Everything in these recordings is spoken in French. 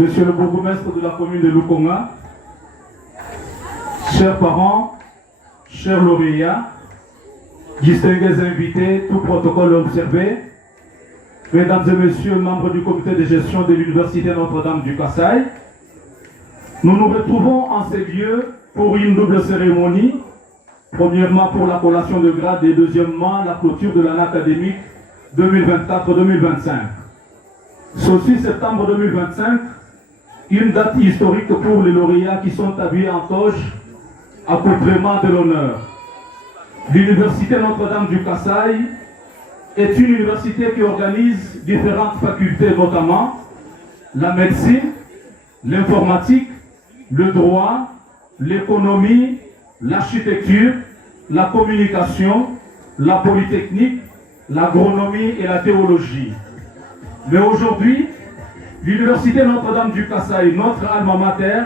Monsieur le bourgmestre de la commune de Lukonga, chers parents, chers lauréats, distingués invités, tout protocole observé, mesdames et messieurs, membres du comité de gestion de l'Université Notre-Dame du Kasaï, nous nous retrouvons en ces lieux pour une double cérémonie, premièrement pour la collation de grade et deuxièmement la clôture de l'année académique 2024-2025. Ce 6 septembre 2025, une date historique pour les lauréats qui sont habillés en toge, accoutrement de l'honneur. L'Université Notre-Dame du Kasaï est une université qui organise différentes facultés, notamment la médecine, l'informatique, le droit, l'économie, l'architecture, la communication, la polytechnique, l'agronomie et la théologie. Mais aujourd'hui, l'Université Notre-Dame du Kasaï, notre alma mater,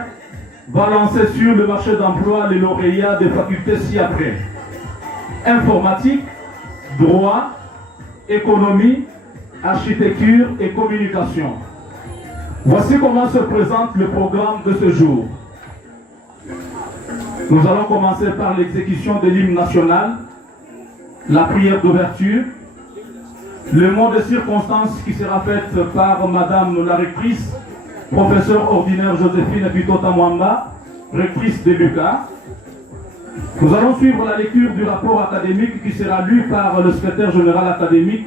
va lancer sur le marché d'emploi les lauréats des facultés ci-après. Informatique, droit, économie, architecture et communication. Voici comment se présente le programme de ce jour. Nous allons commencer par l'exécution de l'hymne national, la prière d'ouverture, le mot de circonstance qui sera fait par Madame la rectrice, professeure ordinaire Joséphine Pitota Mwamba, rectrice de l'UQA. Nous allons suivre la lecture du rapport académique qui sera lu par le secrétaire général académique,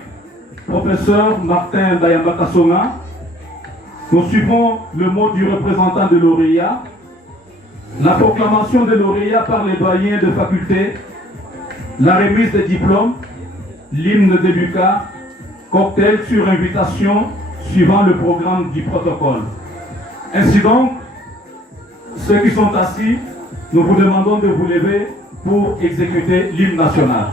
professeur Martin Bayamba Kassonga. Nous suivrons le mot du représentant de lauréat, la proclamation des lauréats par les doyens de faculté, la remise des diplômes, l'hymne de l'UQA, cocktail sur invitation suivant le programme du protocole. Ainsi donc, ceux qui sont assis, nous vous demandons de vous lever pour exécuter l'hymne national.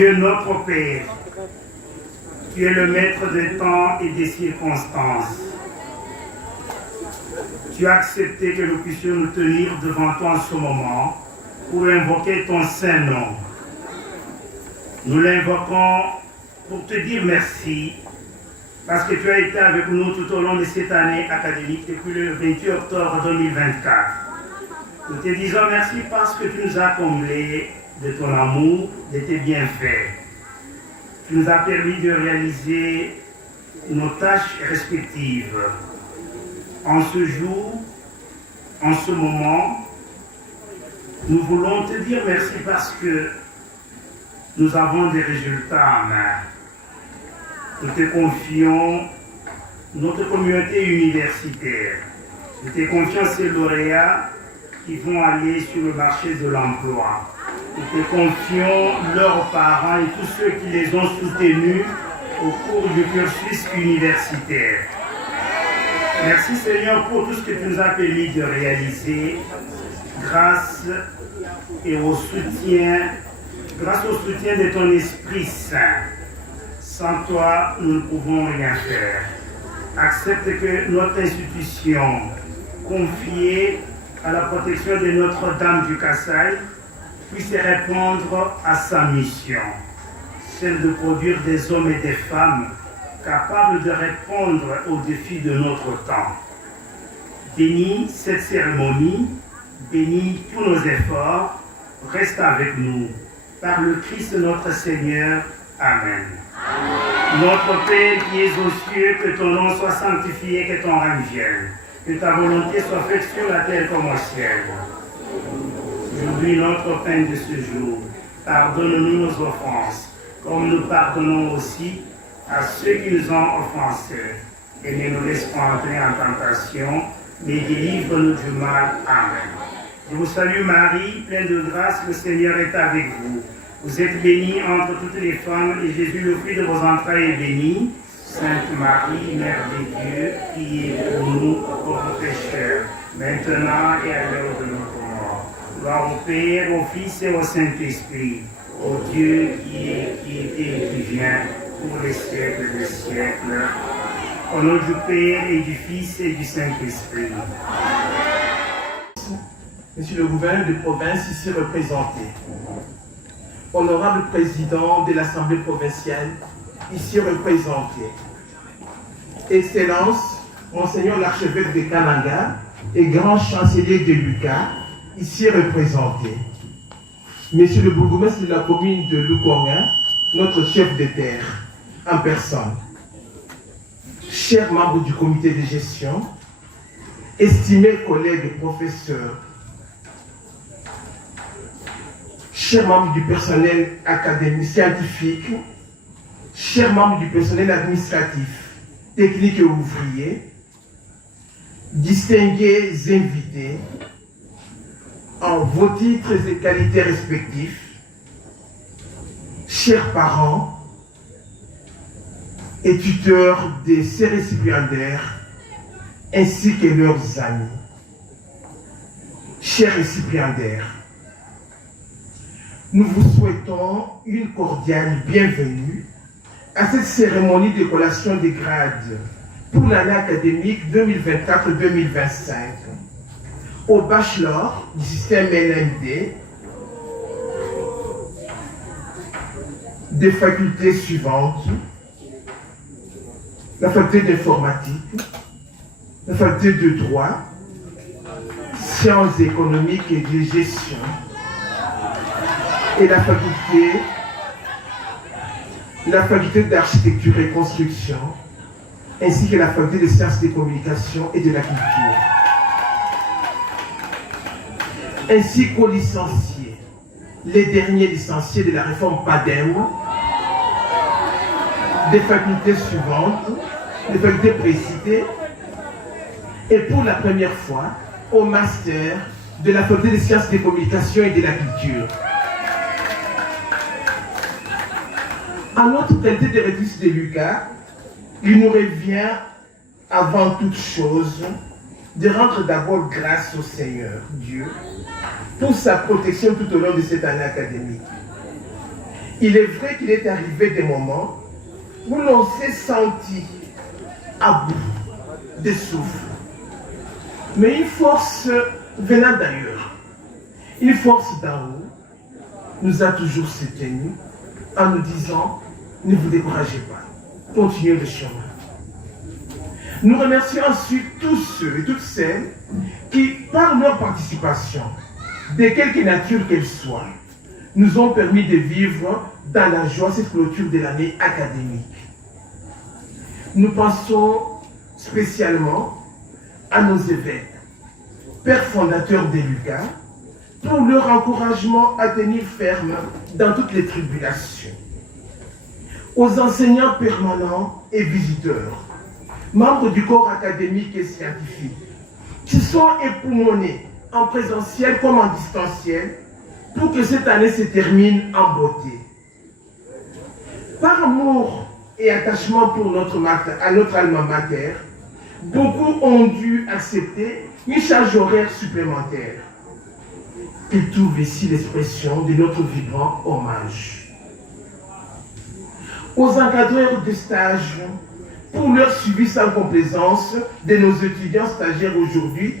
Dieu notre Père, tu es le maître des temps et des circonstances. Tu as accepté que nous puissions nous tenir devant toi en ce moment pour invoquer ton saint nom. Nous l'invoquons pour te dire merci parce que tu as été avec nous tout au long de cette année académique depuis le 28 octobre 2024. Nous te disons merci parce que tu nous as comblés de ton amour, de tes bienfaits. Tu nous as permis de réaliser nos tâches respectives. En ce jour, en ce moment, nous voulons te dire merci parce que nous avons des résultats en main. Nous te confions notre communauté universitaire. Nous te confions ces lauréats qui vont aller sur le marché de l'emploi. Nous te confions leurs parents et tous ceux qui les ont soutenus au cours du cursus universitaire. Merci Seigneur pour tout ce que tu nous as permis de réaliser grâce au soutien de ton Esprit Saint. Sans toi, nous ne pouvons rien faire. Accepte que notre institution, confiée à la protection de Notre-Dame du Kassai, puisse répondre à sa mission, celle de produire des hommes et des femmes capables de répondre aux défis de notre temps. Bénis cette cérémonie, bénis tous nos efforts, reste avec nous. Par le Christ notre Seigneur. Amen. Notre Père qui es aux cieux, que ton nom soit sanctifié, que ton règne vienne. Que ta volonté soit faite sur la terre comme au ciel. Aujourd'hui, notre pain de ce jour. Pardonne-nous nos offenses, comme nous pardonnons aussi à ceux qui nous ont offensés. Et ne nous laisse pas entrer en tentation, mais délivre-nous du mal. Amen. Je vous salue Marie, pleine de grâce, le Seigneur est avec vous. Vous êtes bénie entre toutes les femmes, et Jésus, le fruit de vos entrailles, est béni. Sainte Marie, Mère de Dieu, priez pour nous, pauvres pécheurs, maintenant et à l'heure de notre mort. Gloire au Père, au Fils et au Saint-Esprit, au Dieu qui était et qui vient, pour les siècles des siècles. Au nom du Père et du Fils et du Saint-Esprit. Monsieur le gouverneur de province ici représenté, honorable président de l'Assemblée provinciale ici représenté, Excellence, Monseigneur l'archevêque de Kananga et grand chancelier de Lucas ici représenté, Monsieur le bourgmestre de la commune de Lukonga, notre chef de terre en personne, chers membres du comité de gestion, estimés collègues professeurs, chers membres du personnel académique scientifique, chers membres du personnel administratif, technique et ouvrier, distingués invités, en vos titres et qualités respectifs, chers parents et tuteurs des ces récipiendaires, ainsi que leurs amis. Chers récipiendaires, nous vous souhaitons une cordiale bienvenue à cette cérémonie de collation des grades pour l'année académique 2024-2025 au bachelor du système LMD des facultés suivantes: la faculté d'informatique, la faculté de droit, sciences économiques et de gestion, et la faculté d'architecture et construction, ainsi que la faculté des sciences des communications et de la culture, ainsi qu'aux licenciés, les derniers licenciés de la réforme PADEM, des facultés suivantes, les facultés précitées, et pour la première fois, au master de la faculté des sciences des communications et de la culture. En notre qualité de rectrice de Lucas, il nous revient avant toute chose de rendre d'abord grâce au Seigneur Dieu pour sa protection tout au long de cette année académique. Il est vrai qu'il est arrivé des moments où l'on s'est senti à bout de souffle. Mais une force venant d'ailleurs, une force d'en haut, nous a toujours soutenus en nous disant « Ne vous découragez pas, continuez le chemin ». Nous remercions ensuite tous ceux et toutes celles qui, par leur participation, de quelque nature qu'elle soit, nous ont permis de vivre dans la joie cette clôture de l'année académique. Nous pensons spécialement à nos évêques, pères fondateurs de l'UQAR, pour leur encouragement à tenir ferme dans toutes les tribulations. Aux enseignants permanents et visiteurs, membres du corps académique et scientifique, qui sont époumonés en présentiel comme en distanciel pour que cette année se termine en beauté. Par amour et attachement pour à notre alma mater, beaucoup ont dû accepter une charge horaire supplémentaire. Ils trouvent ici l'expression de notre vibrant hommage. Aux encadreurs de stage, pour leur suivi sans complaisance de nos étudiants stagiaires aujourd'hui,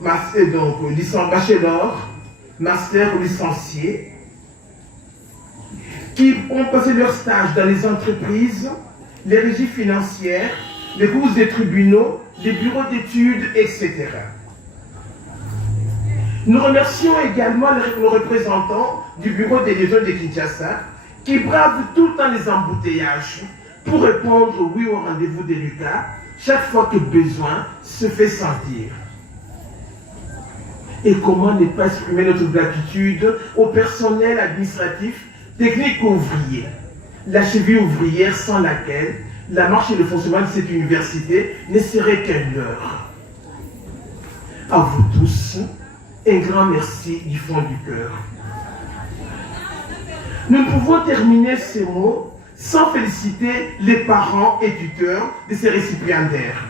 donc bachelor, master ou licenciés, qui ont passé leur stage dans les entreprises, les régies financières, les cours des tribunaux, les bureaux d'études, etc. Nous remercions également les représentants du bureau des liaisons de Kinshasa qui bravent tout le temps les embouteillages pour répondre oui au rendez-vous de l'UQAR chaque fois que besoin se fait sentir. Et comment ne pas exprimer notre gratitude au personnel administratif, technique ou ouvrier, la cheville ouvrière sans laquelle la marche et le fonctionnement de cette université ne serait qu'un leurre. À vous tous, un grand merci du fond du cœur. Nous ne pouvons terminer ces mots sans féliciter les parents et tuteurs de ces récipiendaires,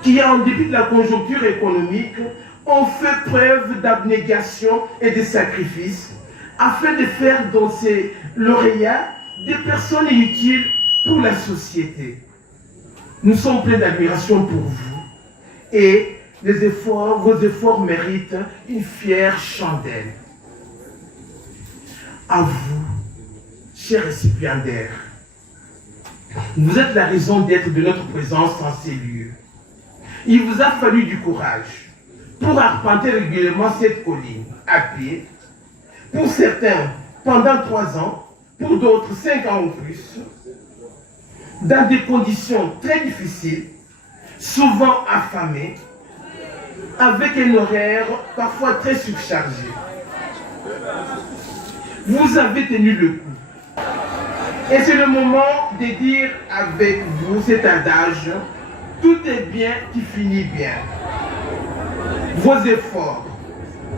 qui, en dépit de la conjoncture économique, ont fait preuve d'abnégation et de sacrifice afin de faire dans ces lauréats des personnes utiles pour la société. Nous sommes pleins d'admiration pour vous et vos efforts méritent une fière chandelle. À vous, chers récipiendaires, vous êtes la raison d'être de notre présence dans ces lieux. Il vous a fallu du courage pour arpenter régulièrement cette colline à pied. Pour certains, pendant 3 ans, pour d'autres 5 ans ou plus, dans des conditions très difficiles, souvent affamés, avec un horaire parfois très surchargé. Vous avez tenu le coup. Et c'est le moment de dire avec vous cet adage, tout est bien qui finit bien. Vos efforts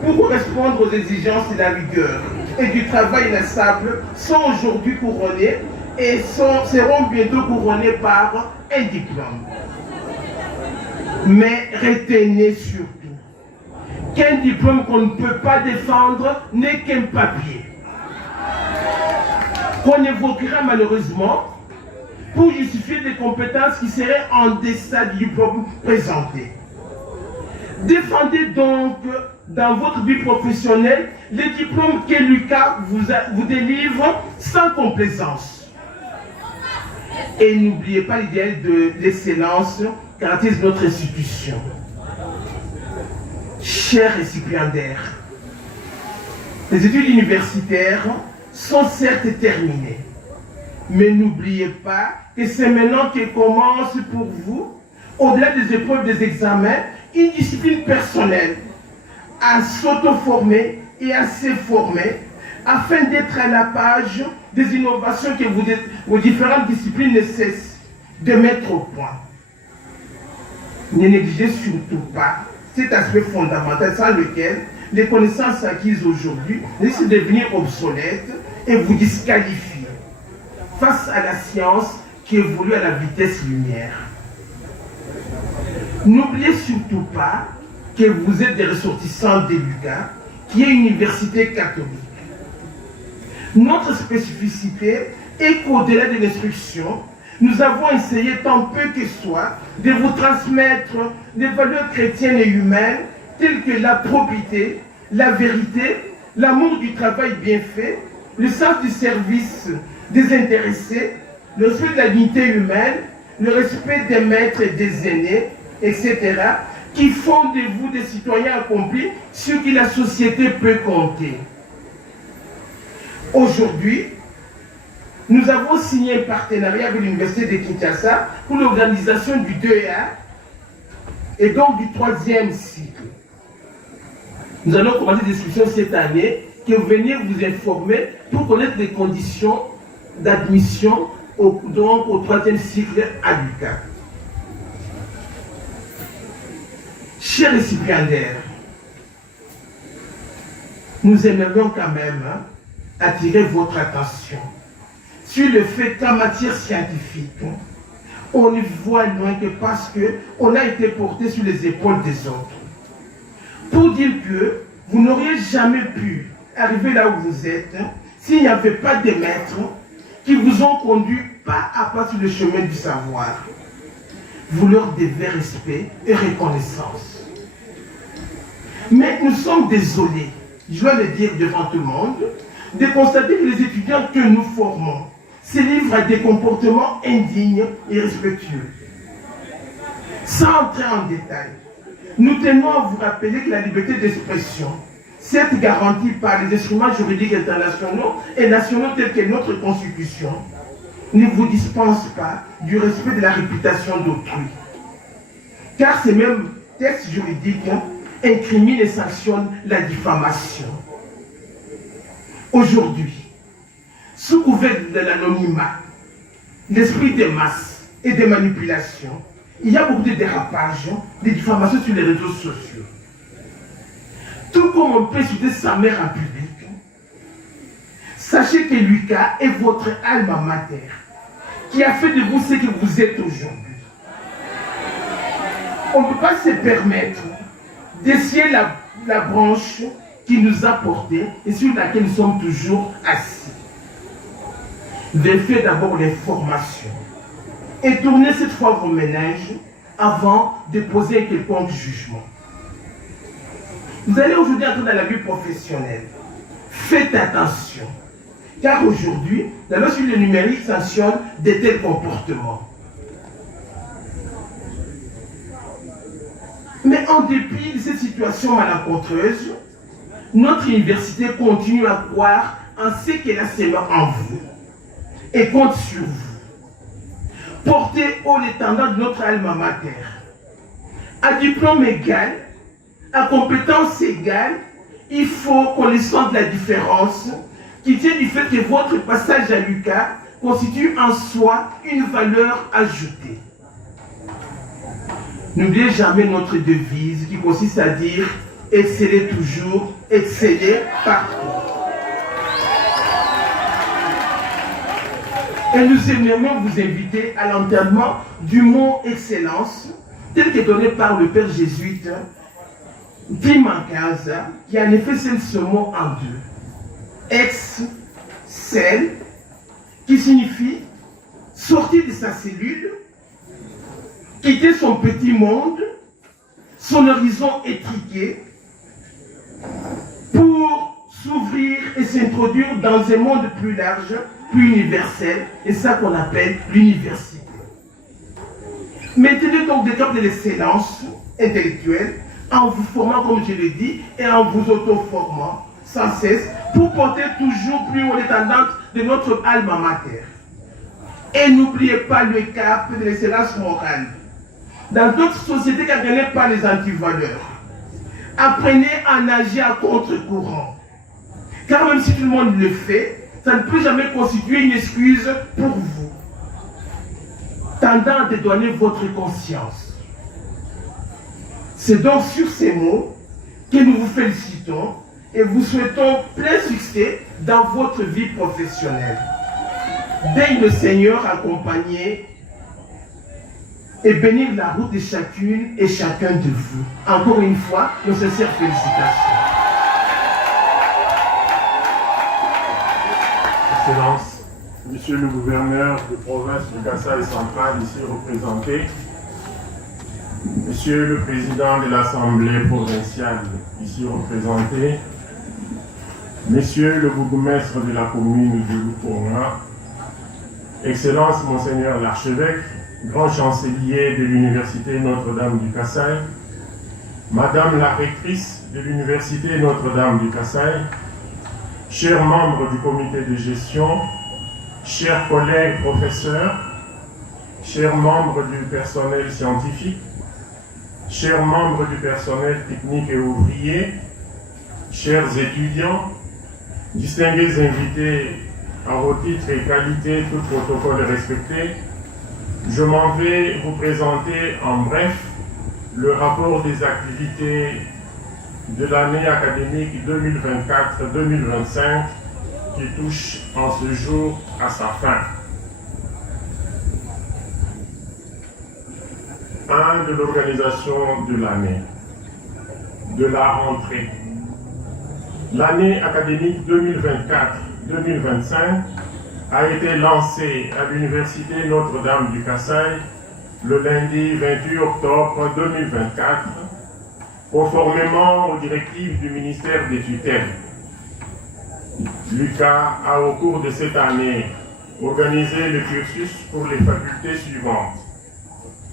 pour correspondre aux exigences de la rigueur et du travail inlassable sont aujourd'hui couronnés et seront bientôt couronnés par un diplôme. Mais retenez surtout qu'un diplôme qu'on ne peut pas défendre n'est qu'un papier, qu'on évoquera malheureusement pour justifier des compétences qui seraient en deçà du diplôme présenté. Défendez donc dans votre vie professionnelle les diplômes que l'UQAR vous délivre sans complaisance. Et n'oubliez pas l'idéal de l'excellence qui caractérise notre institution. Chers récipiendaires, les études universitaires sont certes terminées, mais n'oubliez pas que c'est maintenant que commence pour vous, au-delà des épreuves des examens, une discipline personnelle à s'auto-former et à se former afin d'être à la page des innovations que vos différentes disciplines ne cessent de mettre au point. Ne négligez surtout pas cet aspect fondamental sans lequel les connaissances acquises aujourd'hui risquent de devenir obsolètes et vous disqualifier face à la science qui évolue à la vitesse lumière. N'oubliez surtout pas que vous êtes des ressortissants de l'UQAR, qui est une université catholique. Notre spécificité est qu'au-delà de l'instruction, nous avons essayé tant peu que soit de vous transmettre des valeurs chrétiennes et humaines telles que la probité, la vérité, l'amour du travail bien fait, le sens du service désintéressé, le respect de la dignité humaine, le respect des maîtres et des aînés, etc., qui font de vous des citoyens accomplis sur qui la société peut compter. Aujourd'hui, nous avons signé un partenariat avec l'Université de Kinshasa pour l'organisation du 2A et donc du 3e cycle. Nous allons commencer des discussions cette année qui vont venir vous informer pour connaître les conditions d'admission au 3e cycle à l'UQAM. Chers récipiendaires, nous aimerions quand même attirer votre attention sur le fait qu'en matière scientifique, on ne voit loin que parce qu'on a été porté sur les épaules des autres. Pour dire que vous n'auriez jamais pu arriver là où vous êtes s'il n'y avait pas des maîtres qui vous ont conduit pas à pas sur le chemin du savoir. Vous leur devez respect et reconnaissance. Mais nous sommes désolés, je dois le dire devant tout le monde, de constater que les étudiants que nous formons se livrent à des comportements indignes et respectueux. Sans entrer en détail, nous tenons à vous rappeler que la liberté d'expression, certes garantie par les instruments juridiques internationaux et nationaux tels que notre Constitution, ne vous dispense pas du respect de la réputation d'autrui. Car ces mêmes textes juridiques incriminent et sanctionnent la diffamation. Aujourd'hui, sous couvert de l'anonymat, l'esprit des masses et des manipulations, il y a beaucoup de dérapages, de diffamations sur les réseaux sociaux. Tout comme on peut insulter sa mère en public, sachez que Lucas est votre alma mater, qui a fait de vous ce que vous êtes aujourd'hui. On ne peut pas se permettre d'essayer la branche qui nous a portés et sur laquelle nous sommes toujours assis. Faites d'abord les formations et tournez cette fois vos ménages avant de poser un quelconque jugement. Vous allez aujourd'hui entrer dans la vie professionnelle. Faites attention, car aujourd'hui, la loi sur le numérique sanctionne de tels comportements. Mais en dépit de cette situation malencontreuse, notre université continue à croire en ce qu'elle a semé en vous et compte sur vous. Portez haut l'étendard de notre alma mater. À diplôme égal, à compétence égale, il faut connaissance de la différence qui tient du fait que votre passage à l'UQAM constitue en soi une valeur ajoutée. N'oubliez jamais notre devise qui consiste à dire « Excellez toujours, excellez partout ». Et nous aimerions vous inviter à l'enterrement du mot « excellence » tel que donné par le père jésuite Guy Mancaza, qui en effet scelle ce mot en deux. Ex, celle, qui signifie sortir de sa cellule, quitter son petit monde, son horizon étriqué, pour s'ouvrir et s'introduire dans un monde plus large, plus universel, et ça qu'on appelle l'université. Maintenez donc des caps de l'excellence intellectuelle, en vous formant, comme je l'ai dit, et en vous auto-formant sans cesse, pour porter toujours plus haut les tendances de notre alma mater. Et n'oubliez pas le cap de l'excellence morale. Dans d'autres sociétés gagnées par les antivaleurs, apprenez à nager à contre-courant. Car même si tout le monde le fait, ça ne peut jamais constituer une excuse pour vous, tendant à dédouaner votre conscience. C'est donc sur ces mots que nous vous félicitons et vous souhaitons plein succès dans votre vie professionnelle. Daigne le Seigneur accompagner et bénir la route de chacune et chacun de vous. Encore une fois, nos sincères félicitations. Monsieur le gouverneur de province du Kasaï central, ici représenté, Monsieur le président de l'Assemblée provinciale, ici représenté, Monsieur le bourgmestre de la commune de Lukonga, Excellence Monseigneur l'archevêque, grand chancelier de l'Université Notre-Dame du Kasaï, Madame la rectrice de l'Université Notre-Dame du Kasaï, chers membres du comité de gestion, chers collègues professeurs, chers membres du personnel scientifique, chers membres du personnel technique et ouvrier, chers étudiants, distingués invités à vos titres et qualités, tout protocole respecté, je m'en vais vous présenter en bref le rapport des activités de l'année académique 2024-2025 qui touche en ce jour à sa fin. 1. De l'organisation de l'année, de la rentrée. L'année académique 2024-2025 a été lancée à l'Université Notre-Dame du Kasaï le lundi 28 octobre 2024, conformément aux directives du ministère des tutelles. L'UQA a au cours de cette année organisé le cursus pour les facultés suivantes: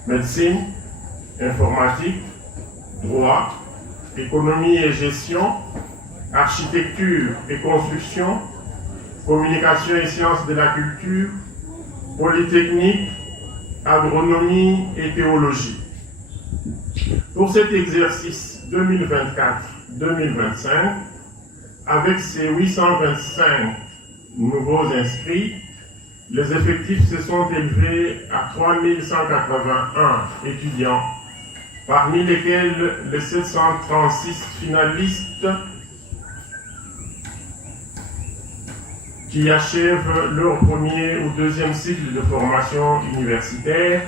médecine, informatique, droit, économie et gestion, architecture et construction, communication et sciences de la culture, polytechnique, agronomie et théologie. Pour cet exercice 2024-2025, avec ses 825 nouveaux inscrits, les effectifs se sont élevés à 3181 étudiants, parmi lesquels les 736 finalistes qui achèvent leur premier ou deuxième cycle de formation universitaire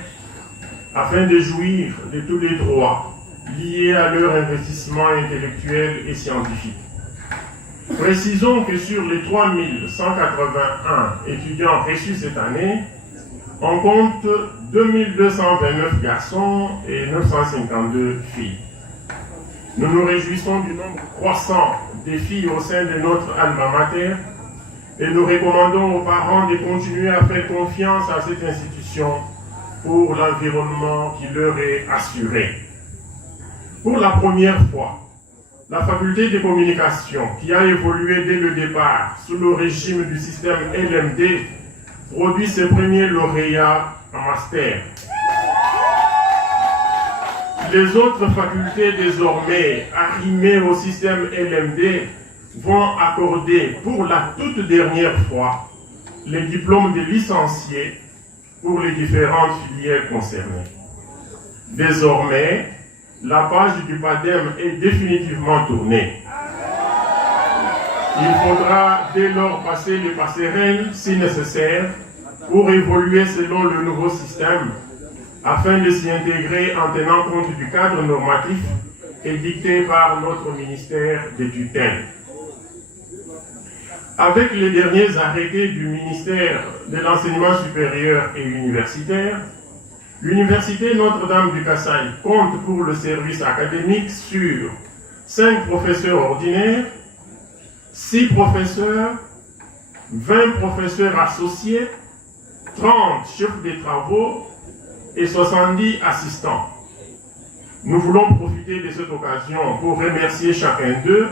afin de jouir de tous les droits liés à leur investissement intellectuel et scientifique. Précisons que sur les 3181 étudiants reçus cette année, on compte 2229 garçons et 952 filles. Nous nous réjouissons du nombre croissant des filles au sein de notre alma mater et nous recommandons aux parents de continuer à faire confiance à cette institution pour l'environnement qui leur est assuré. Pour la première fois, la faculté de communication, qui a évolué dès le départ sous le régime du système LMD, produit ses premiers lauréats en master. Les autres facultés désormais arrimées au système LMD vont accorder pour la toute dernière fois les diplômes de licenciés pour les différentes filières concernées. Désormais, la page du PADEM est définitivement tournée. Il faudra dès lors passer les passerelles si nécessaire pour évoluer selon le nouveau système afin de s'y intégrer en tenant compte du cadre normatif édicté par notre ministère des tutelles. Avec les derniers arrêtés du ministère de l'Enseignement supérieur et universitaire, l'Université Notre-Dame du Kasaï compte pour le service académique sur 5 professeurs ordinaires, 6 professeurs, 20 professeurs associés, 30 chefs de travaux et 70 assistants. Nous voulons profiter de cette occasion pour remercier chacun d'eux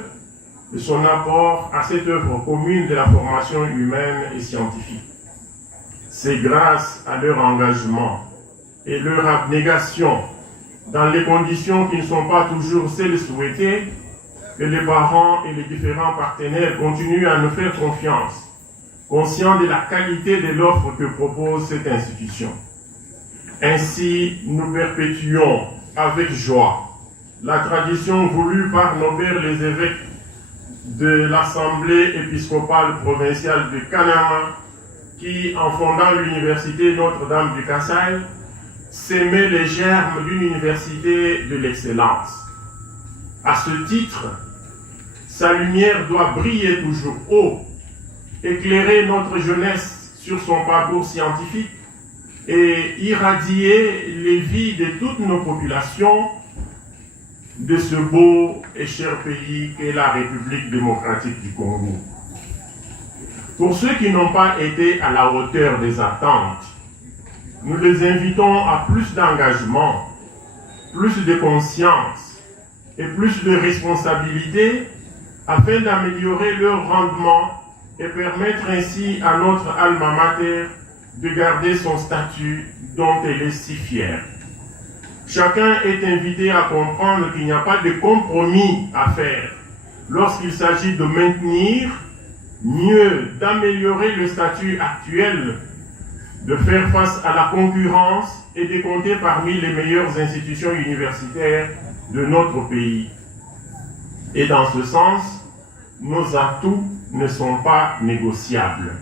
de son apport à cette œuvre commune de la formation humaine et scientifique. C'est grâce à leur engagement et leur abnégation dans les conditions qui ne sont pas toujours celles souhaitées que les parents et les différents partenaires continuent à nous faire confiance, conscients de la qualité de l'offre que propose cette institution. Ainsi, nous perpétuons avec joie la tradition voulue par nos pères les évêques de l'Assemblée épiscopale provinciale de Kanama qui, en fondant l'Université Notre-Dame du Kasaï, s'aimer les germes d'une université de l'excellence. À ce titre, sa lumière doit briller toujours haut, éclairer notre jeunesse sur son parcours scientifique et irradier les vies de toutes nos populations de ce beau et cher pays qu'est la République démocratique du Congo. Pour ceux qui n'ont pas été à la hauteur des attentes, nous les invitons à plus d'engagement, plus de conscience et plus de responsabilité afin d'améliorer leur rendement et permettre ainsi à notre alma mater de garder son statut dont elle est si fière. Chacun est invité à comprendre qu'il n'y a pas de compromis à faire lorsqu'il s'agit de maintenir, mieux d'améliorer le statut actuel, de faire face à la concurrence et de compter parmi les meilleures institutions universitaires de notre pays. Et dans ce sens, nos atouts ne sont pas négociables.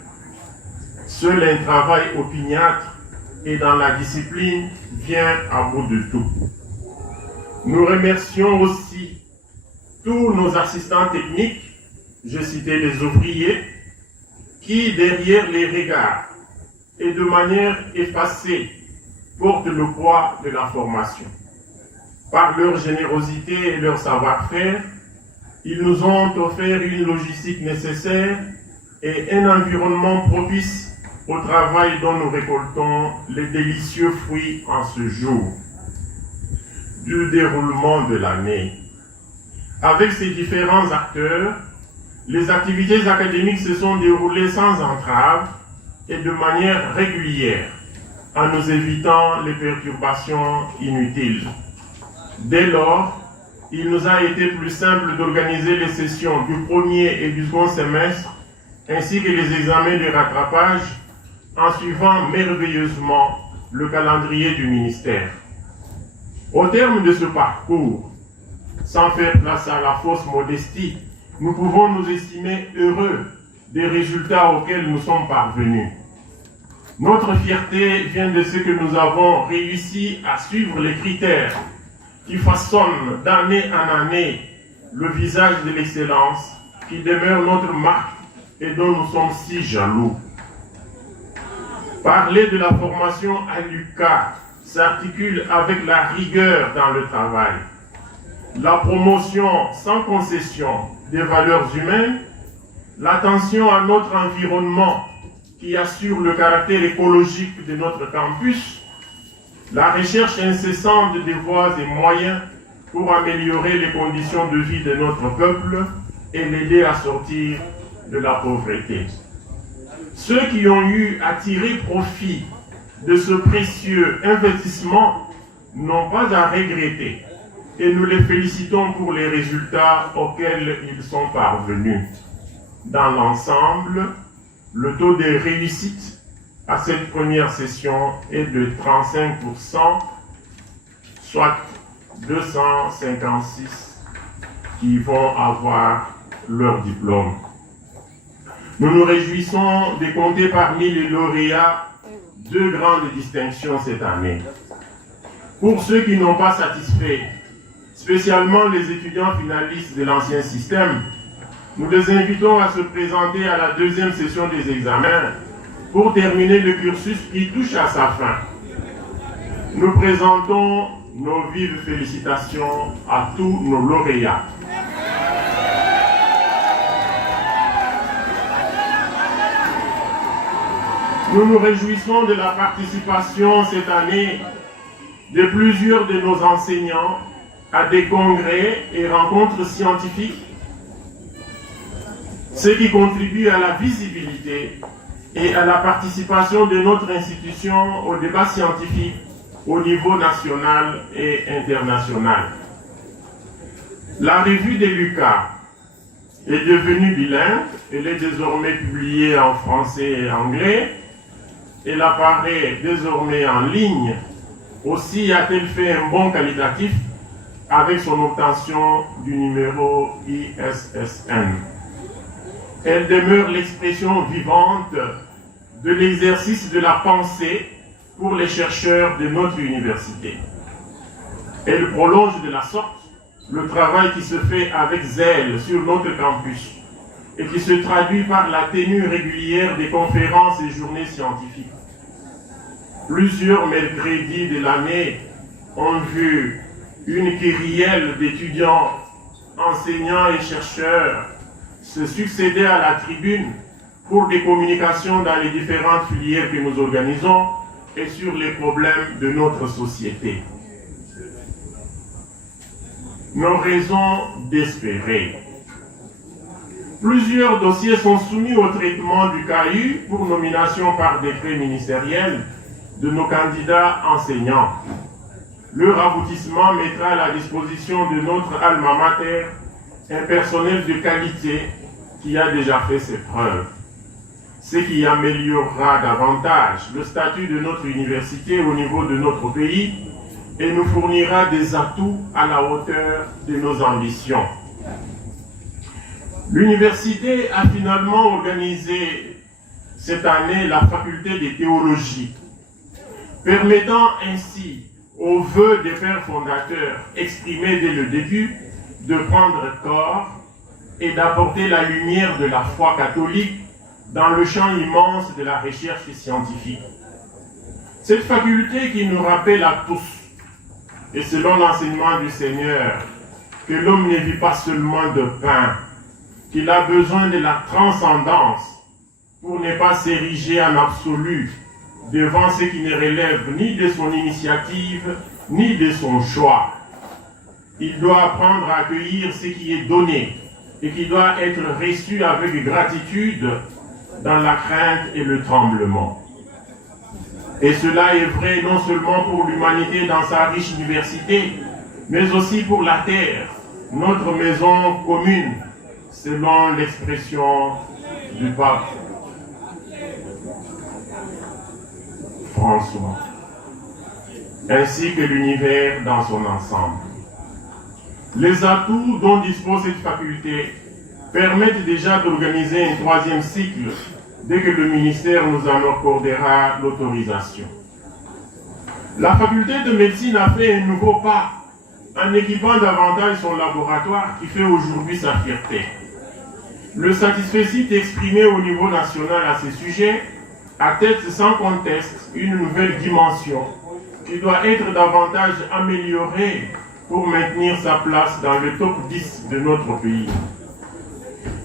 Seul un travail opiniâtre et dans la discipline vient à bout de tout. Nous remercions aussi tous nos assistants techniques, je citais les ouvriers, qui derrière les regards et de manière effacée portent le poids de la formation. Par leur générosité et leur savoir-faire, ils nous ont offert une logistique nécessaire et un environnement propice au travail dont nous récoltons les délicieux fruits en ce jour du déroulement de l'année. Avec ces différents acteurs, les activités académiques se sont déroulées sans entrave et de manière régulière, en nous évitant les perturbations inutiles. Dès lors, il nous a été plus simple d'organiser les sessions du premier et du second semestre, ainsi que les examens de rattrapage, en suivant merveilleusement le calendrier du ministère. Au terme de ce parcours, sans faire place à la fausse modestie, nous pouvons nous estimer heureux des résultats auxquels nous sommes parvenus. Notre fierté vient de ce que nous avons réussi à suivre les critères qui façonnent d'année en année le visage de l'excellence qui demeure notre marque et dont nous sommes si jaloux. Parler de la formation à l'UQA s'articule avec la rigueur dans le travail, la promotion sans concession des valeurs humaines, l'attention à notre environnement qui assure le caractère écologique de notre campus, la recherche incessante des voies et moyens pour améliorer les conditions de vie de notre peuple et l'aider à sortir de la pauvreté. Ceux qui ont eu à tirer profit de ce précieux investissement n'ont pas à regretter et nous les félicitons pour les résultats auxquels ils sont parvenus. Dans l'ensemble, le taux de réussite à cette première session est de 35%, soit 256 qui vont avoir leur diplôme. Nous nous réjouissons de compter parmi les lauréats 2 grandes distinctions cette année. Pour ceux qui n'ont pas satisfait, spécialement les étudiants finalistes de l'ancien système, nous les invitons à se présenter à la 2e session des examens pour terminer le cursus qui touche à sa fin. Nous présentons nos vives félicitations à tous nos lauréats. Nous nous réjouissons de la participation cette année de plusieurs de nos enseignants à des congrès et rencontres scientifiques, ce qui contribue à la visibilité et à la participation de notre institution au débat scientifique au niveau national et international. La revue de l'UQA est devenue bilingue, elle est désormais publiée en français et anglais, elle apparaît désormais en ligne, aussi a-t-elle fait un bond qualitatif avec son obtention du numéro ISSN. Elle demeure l'expression vivante de l'exercice de la pensée pour les chercheurs de notre université. Elle prolonge de la sorte le travail qui se fait avec zèle sur notre campus et qui se traduit par la tenue régulière des conférences et journées scientifiques. Plusieurs mercredis de l'année ont vu une kyrielle d'étudiants, enseignants et chercheurs se succéder à la tribune pour des communications dans les différentes filières que nous organisons et sur les problèmes de notre société. Nos raisons d'espérer. Plusieurs dossiers sont soumis au traitement du CAU pour nomination par décret ministériel de nos candidats enseignants. Leur aboutissement mettra à la disposition de notre alma mater un personnel de qualité qui a déjà fait ses preuves, ce qui améliorera davantage le statut de notre université au niveau de notre pays et nous fournira des atouts à la hauteur de nos ambitions. L'université a finalement organisé cette année la faculté de théologie, permettant ainsi aux vœux des pères fondateurs exprimés dès le début de prendre corps et d'apporter la lumière de la foi catholique dans le champ immense de la recherche scientifique. Cette faculté qui nous rappelle à tous, et selon l'enseignement du Seigneur, que l'homme ne vit pas seulement de pain, qu'il a besoin de la transcendance pour ne pas s'ériger en absolu devant ce qui ne relève ni de son initiative, ni de son choix. Il doit apprendre à accueillir ce qui est donné et qui doit être reçu avec gratitude dans la crainte et le tremblement. Et cela est vrai non seulement pour l'humanité dans sa riche diversité, mais aussi pour la terre, notre maison commune, selon l'expression du pape François, ainsi que l'univers dans son ensemble. Les atouts dont dispose cette faculté permettent déjà d'organiser un 3e cycle dès que le ministère nous en accordera l'autorisation. La faculté de médecine a fait un nouveau pas en équipant davantage son laboratoire qui fait aujourd'hui sa fierté. Le satisfecit exprimé au niveau national à ce sujet atteste sans conteste une nouvelle dimension qui doit être davantage améliorée pour maintenir sa place dans le top 10 de notre pays.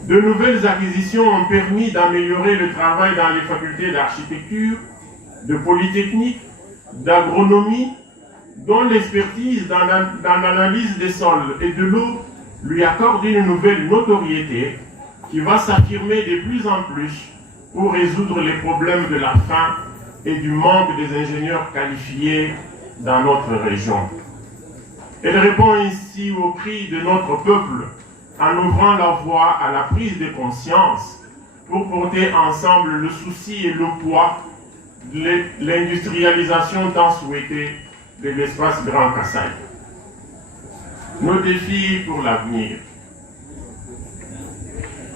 De nouvelles acquisitions ont permis d'améliorer le travail dans les facultés d'architecture, de polytechnique, d'agronomie, dont l'expertise dans l'analyse des sols et de l'eau lui accorde une nouvelle notoriété qui va s'affirmer de plus en plus pour résoudre les problèmes de la faim et du manque des ingénieurs qualifiés dans notre région. Elle répond ainsi aux cris de notre peuple en ouvrant la voie à la prise de conscience pour porter ensemble le souci et le poids de l'industrialisation tant souhaitée de l'espace Grand Kasaï. Nos défis pour l'avenir.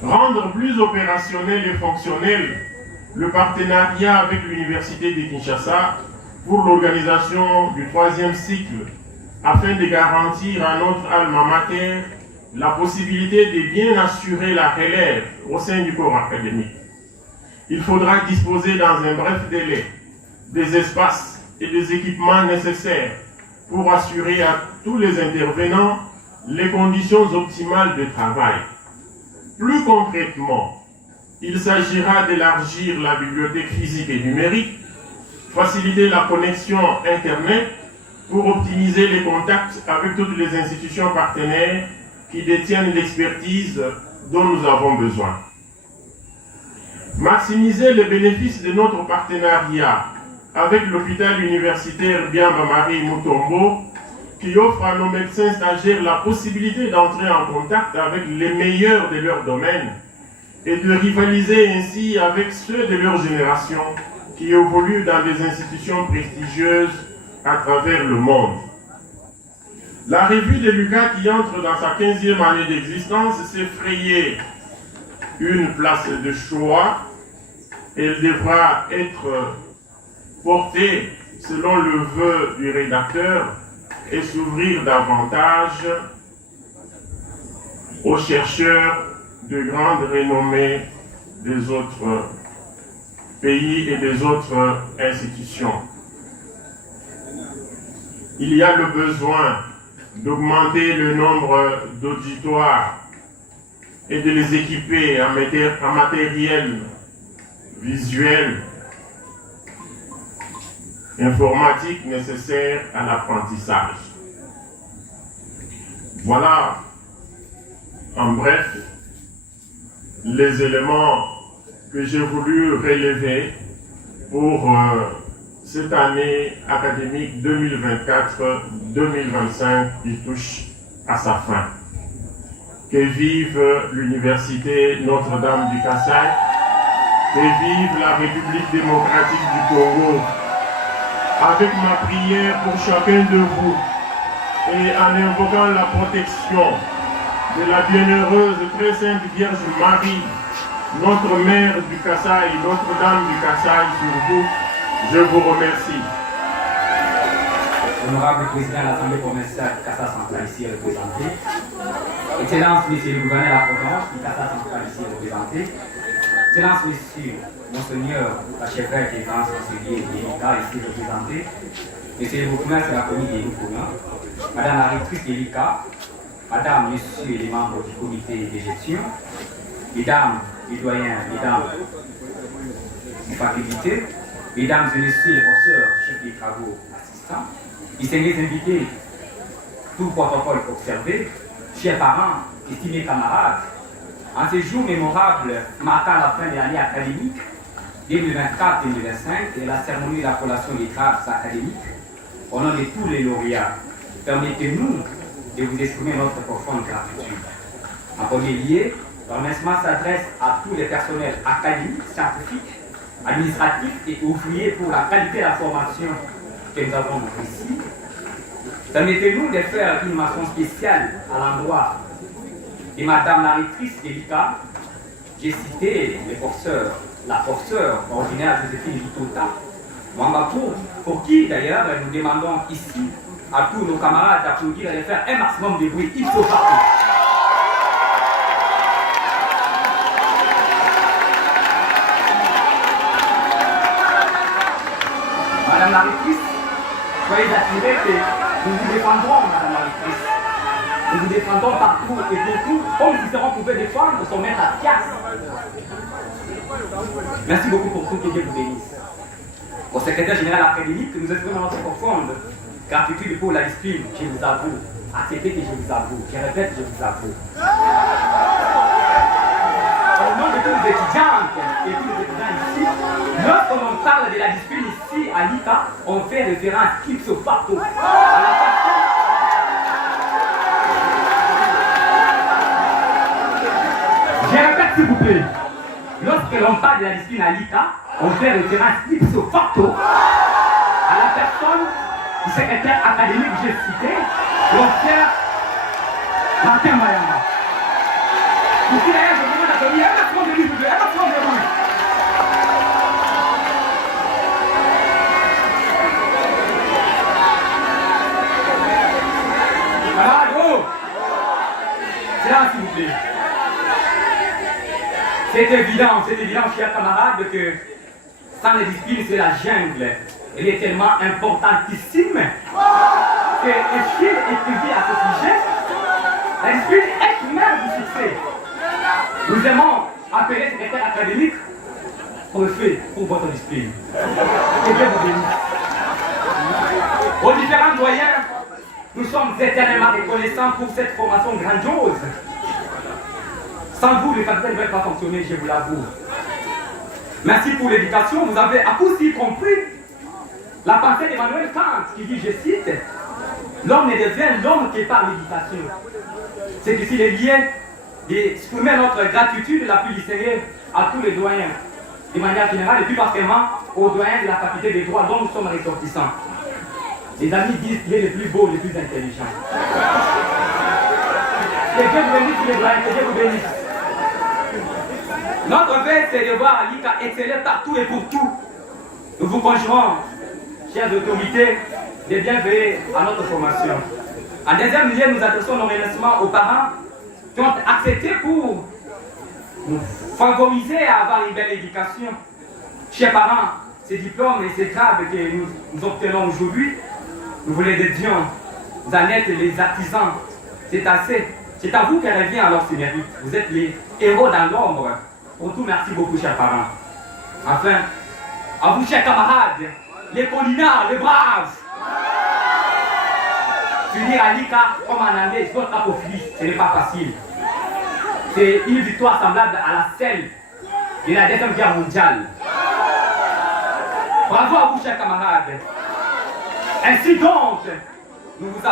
Rendre plus opérationnel et fonctionnel le partenariat avec l'Université de Kinshasa pour l'organisation du 3e cycle afin de garantir à notre alma mater la possibilité de bien assurer la relève au sein du corps académique. Il faudra disposer dans un bref délai des espaces et des équipements nécessaires pour assurer à tous les intervenants les conditions optimales de travail. Plus concrètement, il s'agira d'élargir la bibliothèque physique et numérique, faciliter la connexion Internet pour optimiser les contacts avec toutes les institutions partenaires qui détiennent l'expertise dont nous avons besoin. Maximiser les bénéfices de notre partenariat avec l'hôpital universitaire Biamba-Marie Mutombo, qui offre à nos médecins stagiaires la possibilité d'entrer en contact avec les meilleurs de leur domaine et de rivaliser ainsi avec ceux de leur génération qui évoluent dans des institutions prestigieuses à travers le monde. La revue de Lucas, qui entre dans sa 15e année d'existence, s'est frayée une place de choix. Elle devra être portée selon le vœu du rédacteur et s'ouvrir davantage aux chercheurs de grande renommée des autres pays et des autres institutions. Il y a le besoin d'augmenter le nombre d'auditoires et de les équiper en matériel visuel, informatique nécessaire à l'apprentissage. Voilà, en bref, les éléments que j'ai voulu relever pour cette année académique 2024-2025 qui touche à sa fin. Que vive l'Université Notre-Dame du Kasaï, que vive la République démocratique du Congo. Avec ma prière pour chacun de vous et en invoquant la protection de la bienheureuse très sainte Vierge Marie, notre mère du Kasaï, Notre-Dame du Kasaï sur vous, je vous remercie. Honorable Président de l'Assemblée provinciale du Kassa Central ici représenté, Excellence Monsieur le gouverneur de la province du Kassa Central ici représenté, Excellence Monsieur Monseigneur l'archevêque des grands conseillers de l'État ici représenté, Monsieur le gouverneur de la commune des Loukouna, Madame la rectrice de l'ICA, Madame, Monsieur les membres du comité de gestion, Mesdames, les doyens, Mesdames du faculté, Mesdames et Messieurs les professeurs, chefs des travaux, assistants, distingués invités, tout protocole observé, chers parents, estimés camarades, en ce jour mémorable marquant la fin de l'année académique 2024-2025 et la cérémonie de la collation des grades académiques, au nom de tous les lauréats, permettez-nous de vous exprimer notre profonde gratitude. En premier lieu, le remerciement s'adresse à tous les personnels académiques, scientifiques, administratifs et ouvriers pour la qualité de la formation que nous avons ici. Permettez-nous de faire une mention spéciale à l'endroit de Madame la rectrice de l'ICA. J'ai cité les professeurs, la professeure ordinaire Joséphine Vitota, pour qui d'ailleurs nous demandons ici à tous nos camarades d'applaudir et de faire un maximum de bruit. Il faut partout. Madame la rectrice, soyez assurés que nous vous défendrons, Madame la rectrice. Nous vous défendrons partout et pour tout, comme nous serons pouvés défendre son maître à Pias. Merci beaucoup pour tout, que Dieu vous bénisse. Au secrétaire général académique, nous exprimons notre profonde gratitude pour la discipline, je vous avoue. Acceptez que je vous avoue. Je répète, je vous avoue. Au nom de tous les étudiantes et tous les étudiants ici, lorsqu'on parle de la discipline ici à l'ICA, on fait référence ipso facto à la personne. Je répète s'il vous plaît, lorsque l'on parle de la discipline à l'ICA, on fait référence ipso facto à la personne du secrétaire académique que j'ai cité, professeur Martin Mayamba. Pour qui d'ailleurs je demande à donner un maximum de lui, un maximum de lui. Voilà, go! C'est là s'il vous plaît. C'est évident, chers camarades, que sans les disciplines, c'est la jungle. Elle est tellement importantissime que Échille écrivit à ce sujet. La discipline est mère du succès. Nous aimons appeler secrétaire académique préfet pour votre discipline. Que Dieu vous bénisse. Aux différents doyens, nous sommes éternellement reconnaissants pour cette formation grandiose. Sans vous, les facultés ne pourraient pas fonctionner, je vous l'avoue. Merci pour l'éducation. Vous avez à coup sûr compris la pensée d'Emmanuel Kant qui dit, je cite, l'homme ne devient l'homme que par l'éducation. C'est ici le lien d'exprimer notre gratitude la plus distinguée à tous les doyens, de manière générale, et plus particulièrement aux doyens de la faculté des droits dont nous sommes ressortissants. Les amis disent qu'il est le plus beau, le plus intelligent. Que Dieu vous bénisse, les doyens, que Dieu vous bénisse. Notre vœu, c'est de voir l'ICA exceller partout et pour tout. Nous vous conjurons, chères autorités, de bien veiller à notre formation. En deuxième lieu, nous adressons nos remerciements aux parents qui ont accepté pour nous favoriser à avoir une belle éducation. Chers parents, ces diplômes et ces grades que nous obtenons aujourd'hui, nous vous les dédions, vous en êtes les artisans, c'est assez. C'est à vous qu'elle revient alors ce mérite. Vous êtes les héros dans l'ombre. Pour tout, merci beaucoup, chers parents. Enfin, à vous, chers camarades, les collinards, les braves. Finir à l'ICA comme en anglais, c'est votre apophylie, ce n'est pas facile. C'est une victoire semblable à la celle de la Deuxième Guerre mondiale. Bravo à vous, chers camarades. Ainsi donc, nous nous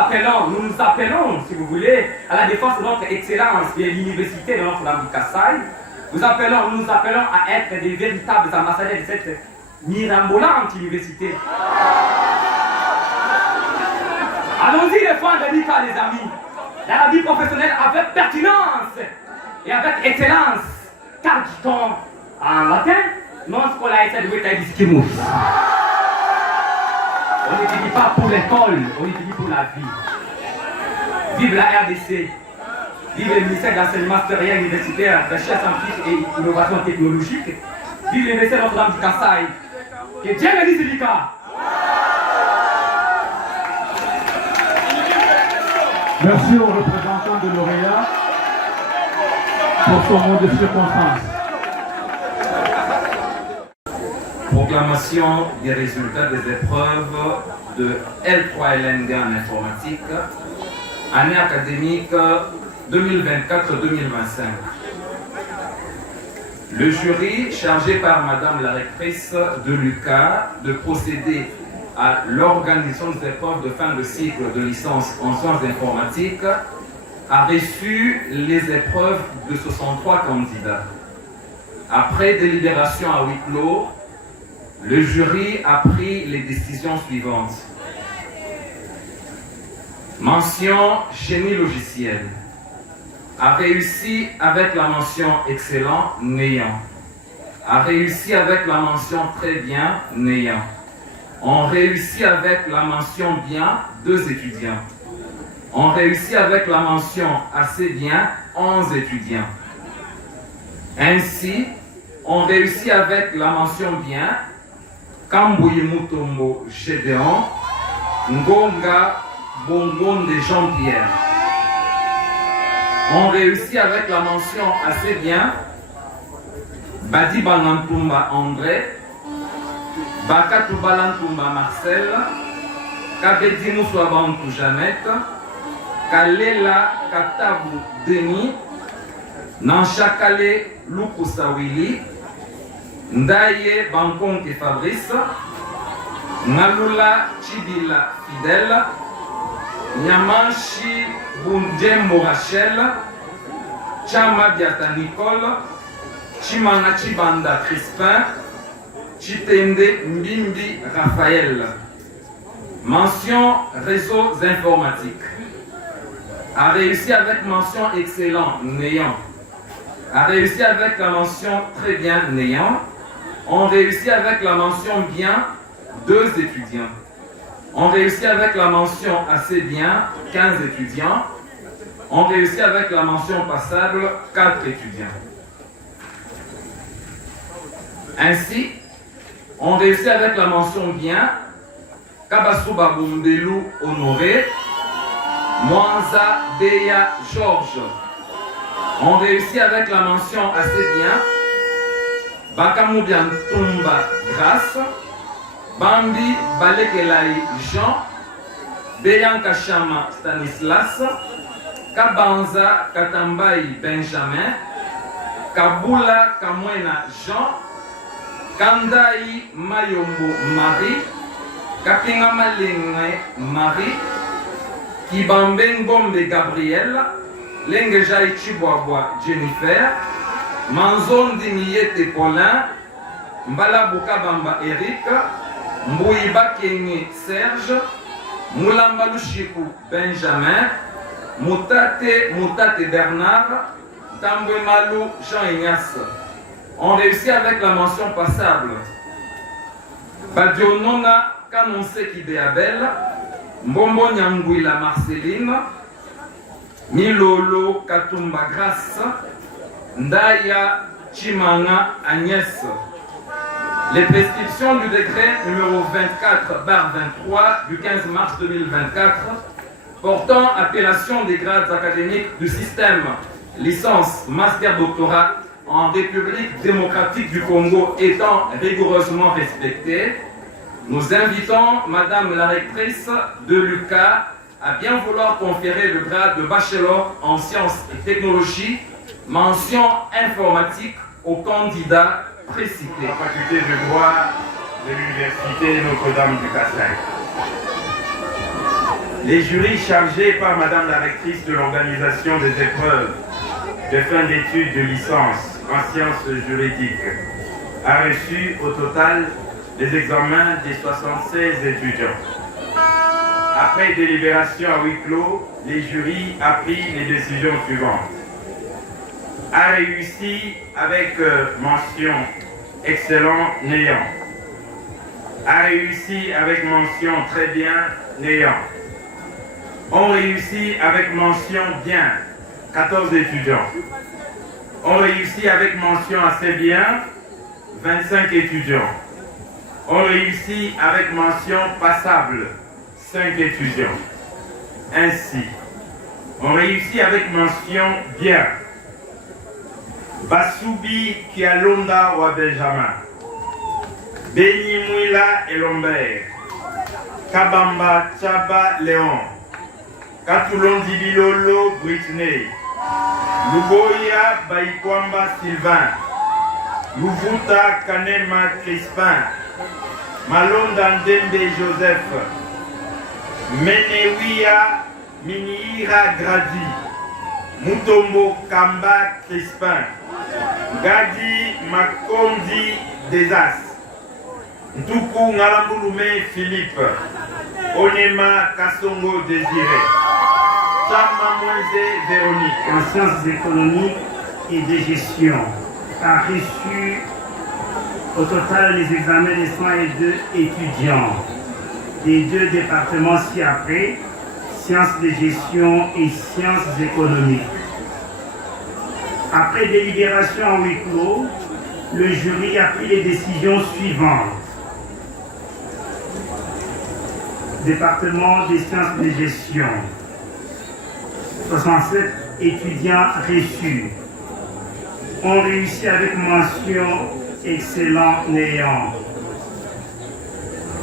appelons, si vous voulez, à la défense de notre excellence et l'université de Notre-Dame du Kassai. Nous nous appelons à être des véritables ambassadeurs de cette mirambolante université. Allons-y défendre l'ICA, les amis, dans la vie professionnelle avec pertinence et avec excellence. Car dit-on en latin, non scolaire et discimus. On n'étudie pas pour l'école, on étudie pour la vie. Vive la RDC, vive le ministère de l'enseignement supérieur universitaire, recherche scientifique et innovation technologique. Vive l'université de Notre-Dame du Kassai. Que Dieu bénisse l'ICA. Merci au représentant de lauréat pour son mot de circonstance. Proclamation des résultats des épreuves de L3 LNG en informatique, année académique 2024-2025. Le jury, chargé par Madame la rectrice de l'UQA de procéder à l'organisation des épreuves de fin de cycle de licence en sciences informatiques, a reçu les épreuves de 63 candidats. Après délibération à huis clos, le jury a pris les décisions suivantes. Mention génie logiciel. A réussi avec la mention excellent, néant. A réussi avec la mention très bien, néant. On réussit avec la mention bien, 2 étudiants. On réussit avec la mention assez bien, 11 étudiants. Ainsi, on réussit avec la mention bien, Kambouye Mutombo Gédéon, Ngonga Bongonde Jean-Pierre. On réussit avec la mention assez bien, Badi Balantumba André, Bakatou Balantumba Marcel, Kabedi Moussoabantou Jeannette, Kalela Katabu Denis, Nanchakale Lukusawili, Ndaye Bankonke Fabrice, Nalula Chibila Fidèle, Nyamanchi Bundembo Rachel, Chama Biata Nicole, Chimana Chibanda Crispin, Chitende Mbimbi Raphaël. Mention réseaux informatiques. A réussi avec mention excellent, néant. A réussi avec la mention très bien, néant. On réussit avec la mention bien, 2 étudiants. On réussit avec la mention assez bien, 15 étudiants. On réussit avec la mention passable, 4 étudiants. Ainsi, on réussit avec la mention bien, Kabasuba Bumbelu Honoré, Mwanza Beya Georges. On réussit avec la mention assez bien, Bakamoubian Tumba Grace, Bambi Balekelai Jean, Beyanka Chama Stanislas, Kabanza Katambai Benjamin, Kabula Kamwena Jean, Kandai Mayombo Marie, Kapinga Malenge Marie, Kibambe Ngombe Gabriel, Lengejai Chibwabwa Jennifer, Manzondi Miete Paulin, Mbala Bukabamba Eric, Mbouiba Kenye Serge, Moulamba Lushiku Benjamin, Mutate Bernard, Tambwe Malou Jean-Ignace. On réussit avec la mention passable. Badionona Kanonse Kibeabel, Mbombo Nyangouila Marceline, Milolo Katumba Grace, Ndaya Chimanga Agnès. Les prescriptions du décret numéro 24/23 du 15 mars 2024 portant appellation des grades académiques du système licence, master, doctorat en République démocratique du Congo étant rigoureusement respectées, nous invitons Madame la rectrice de l'UQA à bien vouloir conférer le grade de bachelor en sciences et technologies, mention informatique au candidat précité. La faculté de droit de l'université Notre-Dame du Kassai. Les jurys chargés par Madame la rectrice de l'organisation des épreuves de fin d'études de licence en sciences juridiques a reçu au total les examens des 76 étudiants. Après délibération à huis clos, les jurys a pris les décisions suivantes. A réussi avec mention excellent néant. A réussi avec mention très bien néant. On réussit avec mention bien 14 étudiants. On réussit avec mention assez bien 25 étudiants. On réussit avec mention passable 5 étudiants. Ainsi, on réussit avec mention bien Basoubi Kialonda wa Benjamin, Beni Mouila Elombert, Kabamba Chaba Léon, Katulondi Bilolo Britney, Luboya Baikwamba Sylvain, Luvuta Kanema Crispin, Malonda Ndembe Joseph, Menewia Miniira Gradi, Mutombo Kamba Crispin, Gadi Makondi Desas, Ntuku Ngalambulume Philippe, Onema Kassongo Désiré, Chama Moïse Véronique. En sciences économiques et de gestion, a reçu au total les examens des 102 étudiants des deux départements ci-après, sciences de gestion et sciences économiques. Après délibération en huis clos, le jury a pris les décisions suivantes. Département des sciences de gestion, 67 étudiants reçus. On réussit avec mention excellent néant.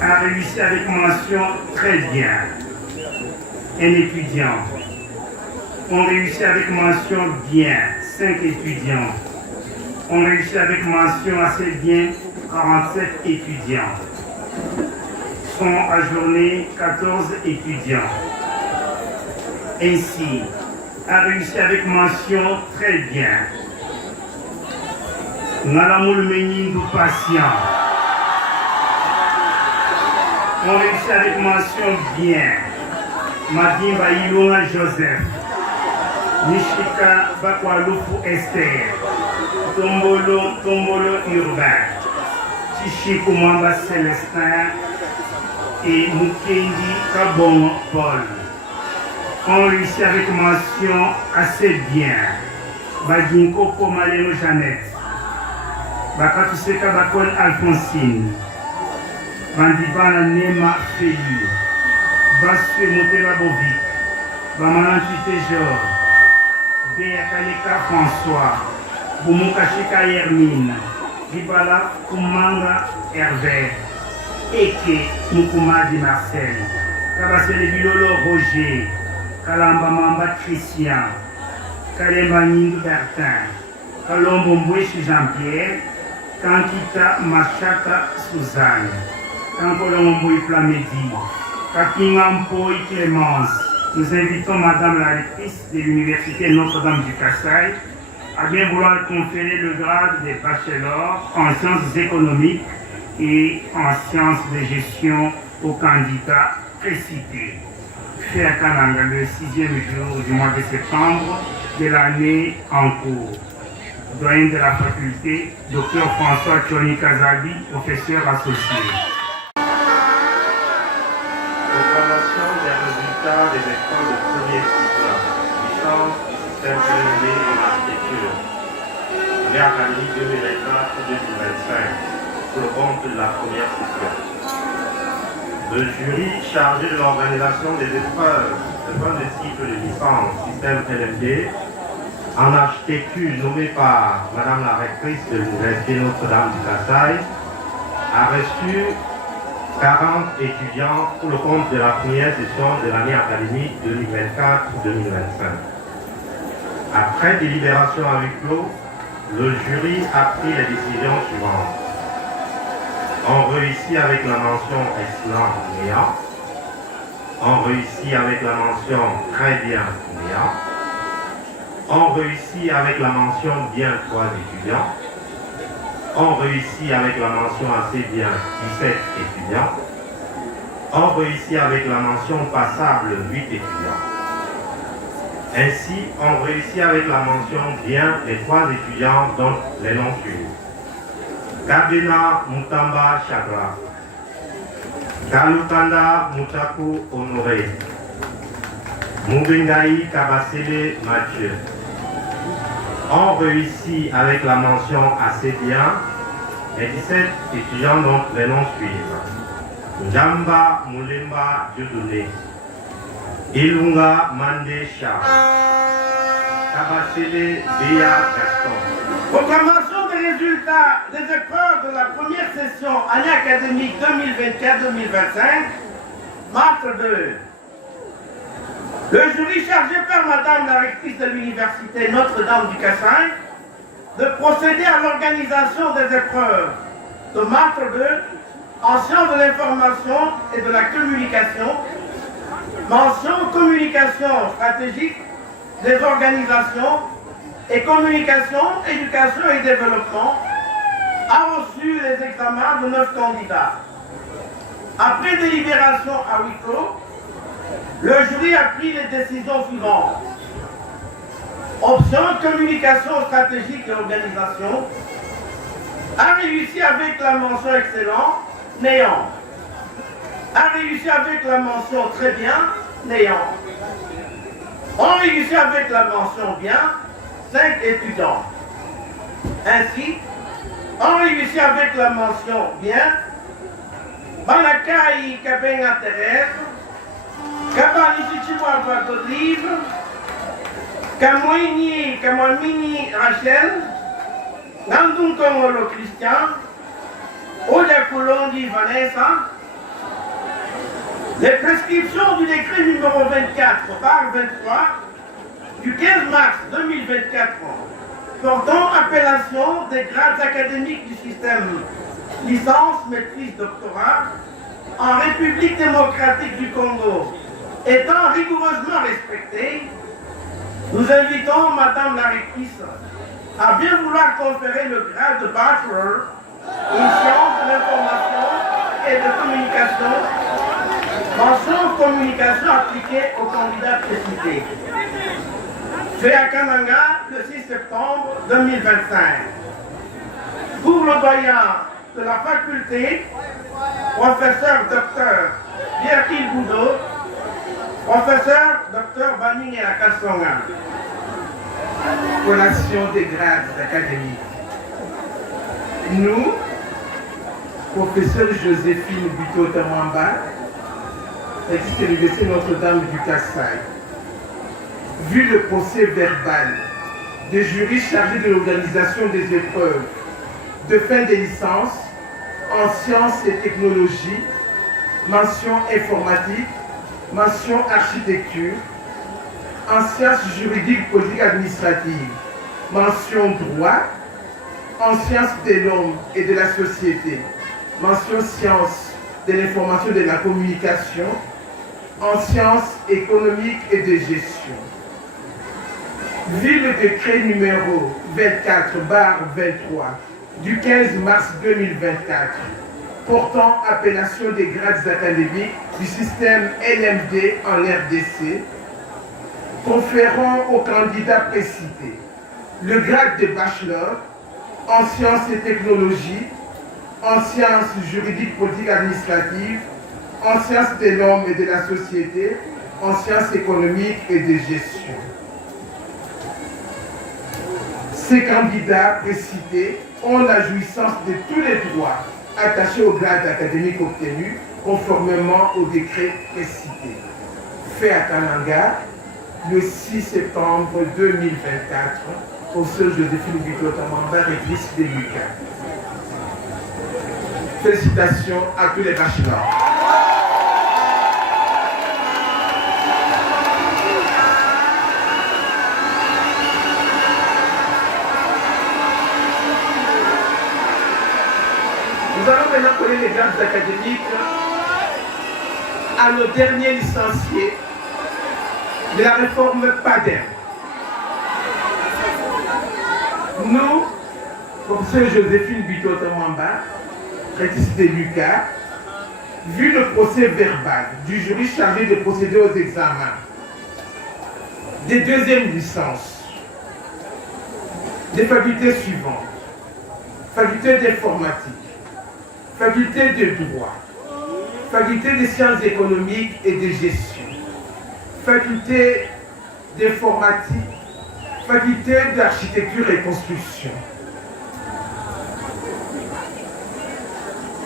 A réussi avec mention très bien. Un étudiant. On réussit avec mention bien. 5 étudiants. On réussit avec mention assez bien. 47 étudiants. Sont ajournés 14 étudiants. Ainsi, a réussi avec mention très bien. Nalamoul Menindou patient. On réussit avec mention bien. Madimba Ilona Joseph. Nishika Bakwalufu Esther. Tombolo Urbain. Chichikou Mwamba Célestin. Et Mukendi Kabon Paul. On réussit avec mention assez bien. Badinko Pomaleno Jeannette. Bakatuseka Bakon Alphonsine. Bandibana Nema Feli. Baswe Motela Bovic. Bamanantite Georges. Beyakaleka François. Boumukashika Hermine. Dibala Kumanga Hervé. Eke Mukumadi Marcel. Kabasele Bilolo Roger. Kalamba Mamba Christian. Kalemba Nindu Bertin. Kalombo Mbweshi Jean-Pierre. Kankita Machaka Suzanne. Kankolombo Plamedi. Kapinga Mpoi Clémence. Nous invitons Madame la rectrice de l'Université Notre-Dame du Kassai à bien vouloir conférer le grade de bachelor en sciences économiques et en sciences de gestion aux candidats précités. Fait à Kananga le 6e jour du mois de septembre de l'année en cours. Doyen de la faculté, Dr François Tchoni Kazabi, professeur associé. Proclamation des résultats des écoles de premier cycle, licence du système élevé en architecture. année académique 2024-2025, pour le compte de la première session. Le jury chargé de l'organisation des épreuves de fin de cycle de licence système LMD en architecture nommé par Madame la rectrice de l'Université Notre-Dame du Kasaï a reçu 40 étudiants pour le compte de la première session de l'année académique 2024-2025. Après délibération à huis clos, le jury a pris les décisions suivantes. On réussit avec la mention excellent néant. On réussit avec la mention très bien néant. On réussit avec la mention bien 3 étudiants. On réussit avec la mention assez bien 17 étudiants. On réussit avec la mention passable 8 étudiants. Ainsi, on réussit avec la mention bien les 3 étudiants dont les noms suivent. Kabina Mutamba Chakra, Kalutanda Mutaku Honoré, Mubingaï Kabasele Mathieu. On réussit avec la mention assez bien les 17 étudiants dont les noms suivent. Njamba Mulemba Dieudonné, Ilunga Mandesha, Kabasele Béa Gaston. Proclamation des résultats des épreuves de la première session année académique 2024-2025, marque 2. Le jury chargé par Madame la rectrice de l'Université Notre-Dame du Kasaï de procéder à l'organisation des épreuves de marque 2 en sciences de l'information et de la communication, mention communication stratégique des organisations et communication, éducation et développement, a reçu les examens de 9 candidats. Après délibération à huis clos, le jury a pris les décisions suivantes. Option communication stratégique et organisation a réussi avec la mention excellent, néant. A réussi avec la mention très bien, néant. On réussit avec la mention bien, 5 étudiants. Ainsi, on réussit avec la mention bien, Banakai Kabenga Thérèse, Kabani Chichiwa Godrive, Kamwamini Rachel, Nandun Kongolo Christian, Oda Koulondi Vanessa. Les prescriptions du décret numéro 24 par 23 du 15 mars 2024 portant appellation des grades académiques du système licence, maîtrise, doctorat en République démocratique du Congo étant rigoureusement respectées, nous invitons Madame la rectrice à bien vouloir conférer le grade de bachelor en sciences de l'information et de communication, mention communication appliquée aux candidats précités. Fait à Kananga le 6 septembre 2025. Pour le doyen de la faculté, professeur Dr Pierre-Yves Boudot, professeur Dr Baning et Akassonga. Collation des grades académiques. Nous, professeur Joséphine Buto-Tamamba, rectrice de l'Université Notre-Dame du Kasaï, vu le procès verbal des jurys chargés de l'organisation des épreuves de fin des licences en sciences et technologies, mention informatique, mention architecture, en sciences juridiques, politiques, administratives, mention droit, en sciences des normes et de la société, mention sciences de l'information et de la communication, en sciences économiques et de gestion. Vu le décret numéro 24/23 du 15 mars 2024 portant appellation des grades académiques du système LMD en RDC, conférant aux candidats précités le grade de bachelor en sciences et technologies, en sciences juridiques, politiques, administratives, en sciences des normes et de la société, en sciences économiques et de gestion. Ces candidats précités ont la jouissance de tous les droits attachés au grade académique obtenu conformément au décret précité. Fait à Kananga le 6 septembre 2024 au Sœur Joséphine Bitotamamba, rectrice de l'UQAM. Félicitations à tous les bachelors. Nous allons maintenant connaître les grades académiques à nos derniers licenciés de la réforme PADER. Nous, professeur Joséphine Bitotamamba, rectrice de l'UQAM, vu le procès verbal du jury chargé de procéder aux examens des deuxièmes licences des facultés suivantes: faculté d'informatique, faculté de droit, faculté des sciences économiques et de gestion, faculté d'informatique, faculté d'architecture et construction.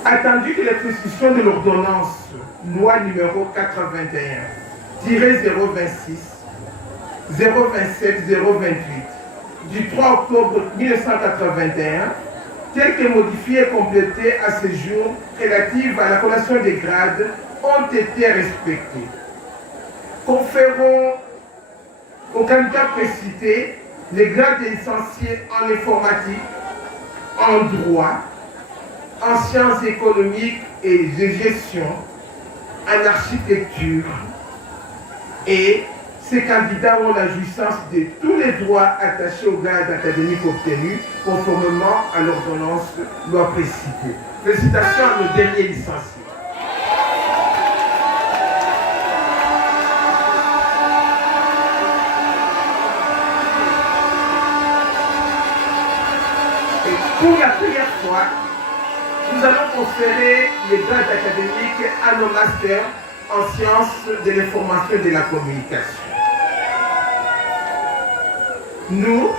Attendu que les prescriptions de l'ordonnance loi numéro 81-026 027 028 du 3 octobre 1981, telles que modifiées et complétées à ce jour relatives à la collation des grades, ont été respectées. Conférons aux candidats précités les grades de licenciés en informatique, en droit, en sciences économiques et de gestion, en architecture, et ces candidats ont la jouissance de tous les droits attachés au grade académique obtenu conformément à l'ordonnance loi précitée. Félicitations à nos derniers licenciés. Et pour la première fois, nous allons conférer les grades académiques à nos masters en sciences de l'information et de la communication. Nous,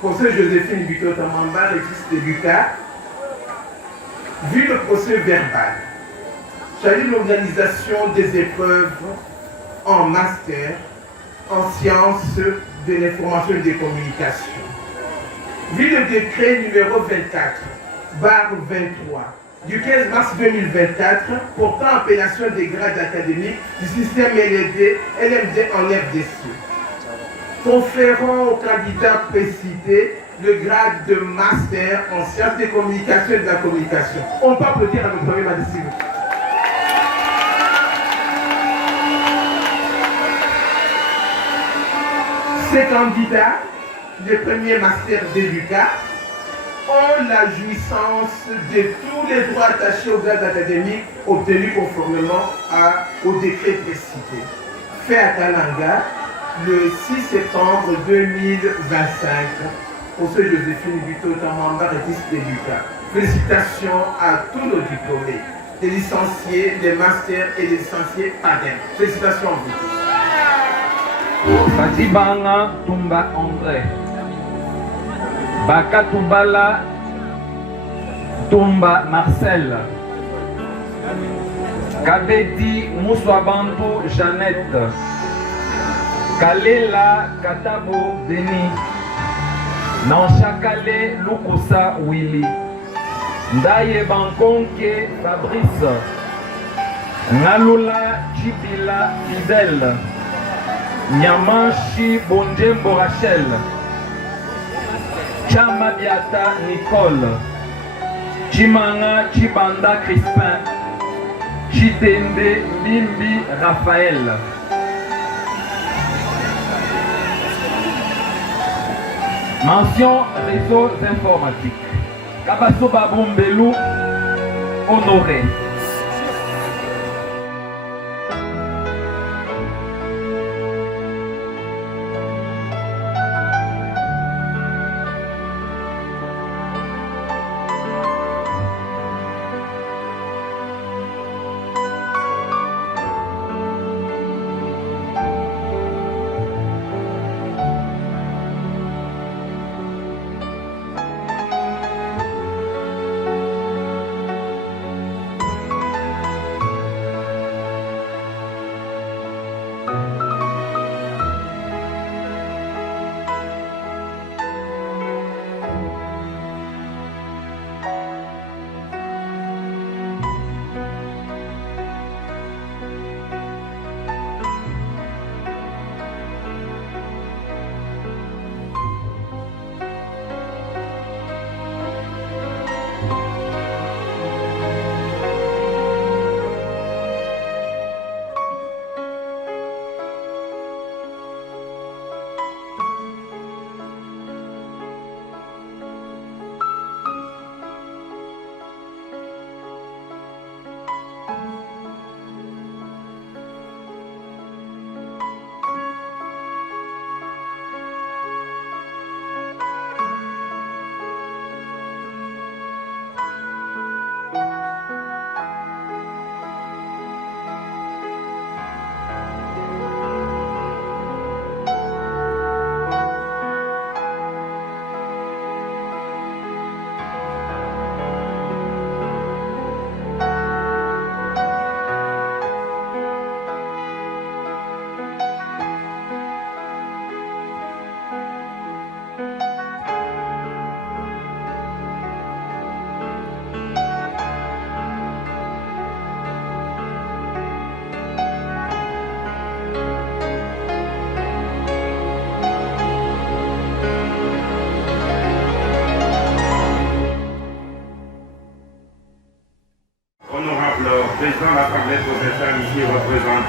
professeur Joséphine Bitotamamba, rectrice de l'UQAM, vu le procès verbal, chargé de l'organisation des épreuves en master en sciences de l'information et des communications, vu le décret numéro 24/23 du 15 mars 2024 portant appellation des grades académiques du système LMD en RDC, conférant aux candidats précités le grade de master en sciences des communications et de la communication. On peut applaudir à notre premier magistrat. Ces candidats, le premier master de l'UQAM, ont la jouissance de tous les droits attachés au grade académique obtenus conformément au décret précité. Fait à Kananga le 6 septembre 2025 pour ce Joséphine Bitotamamba, rectrice de l'UQAM. Félicitations à tous nos diplômés, les licenciés, les masters et les licenciés PADER. Félicitations à vous tous. Fatibanga Tumba André, Bakatubala Tumba Marcel, Kabedi Mouswabantu Jeannette, Kalela Katabo Denis, Nanchakale Lukusa Willy, Ndaye Bankonke Fabrice, Ngalula Chipila Fidèle, Nyamashi Bonjembo Rachel, Chamabiata Nicole, Chimanga Chibanda Crispin, Chitende Mimbi Raphaël. Mention réseaux informatiques. Kabaso Babumbelu Honoré.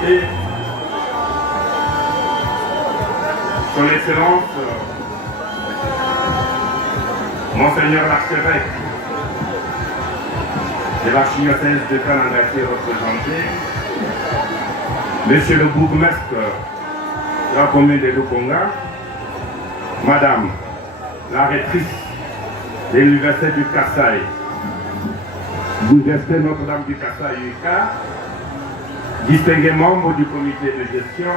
Excellenté, Son Excellence, Monseigneur l'archevêque de l'archidiocèse de Kananga qui est représenté, Monsieur le bourgmestre de la commune de Lukonga, Madame la rectrice de l'Université du Kasaï, l'Université Notre-Dame du Kasaï UCA, distingués membres du comité de gestion,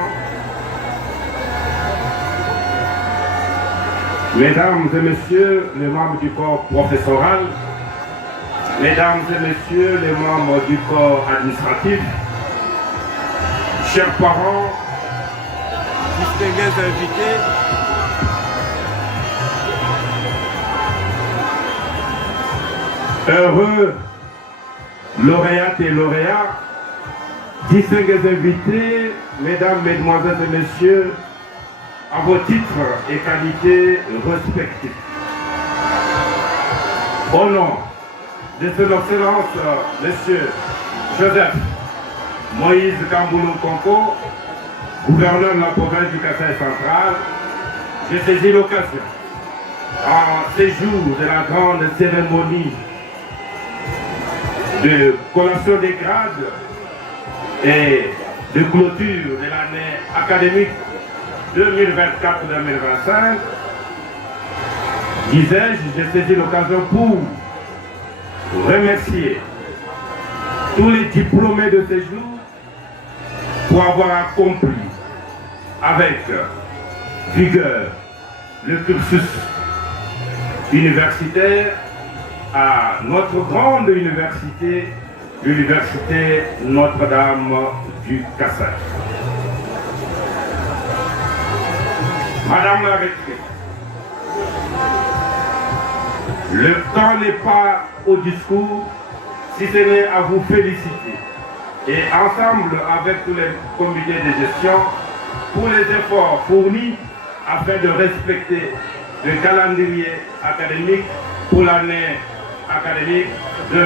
Mesdames et Messieurs les membres du corps professoral, Mesdames et Messieurs les membres du corps administratif, chers parents, distingués invités, heureux lauréates et lauréats, distingués invités, Mesdames, Mesdemoiselles et Messieurs, à vos titres et qualités respectifs. Au nom de son Excellence, Monsieur Joseph Moïse Kamboulou Konko, gouverneur de la province du Kasaï central, j'ai saisi l'occasion, en séjour de la grande cérémonie de collation des grades et de clôture de l'année académique 2024-2025, disais-je, j'ai saisi l'occasion pour remercier tous les diplômés de ce jour pour avoir accompli avec vigueur le cursus universitaire à notre grande université, l'Université Notre-Dame du Kasaï. Madame la rectrice, le temps n'est pas au discours, si ce n'est à vous féliciter. Et ensemble avec tous les comités de gestion, pour les efforts fournis afin de respecter le calendrier académique pour l'année académique 2024-2025.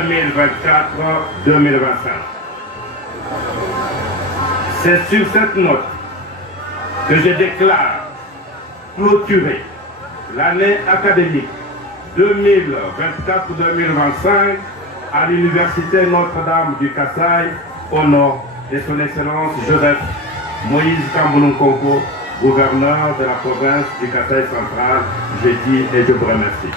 C'est sur cette note que je déclare clôturer l'année académique 2024-2025 à l'Université Notre-Dame du Kasaï au nom de son Excellence Joseph Moïse Kamboulou Konko, gouverneur de la province du Kasaï central. Je dis et je vous remercie.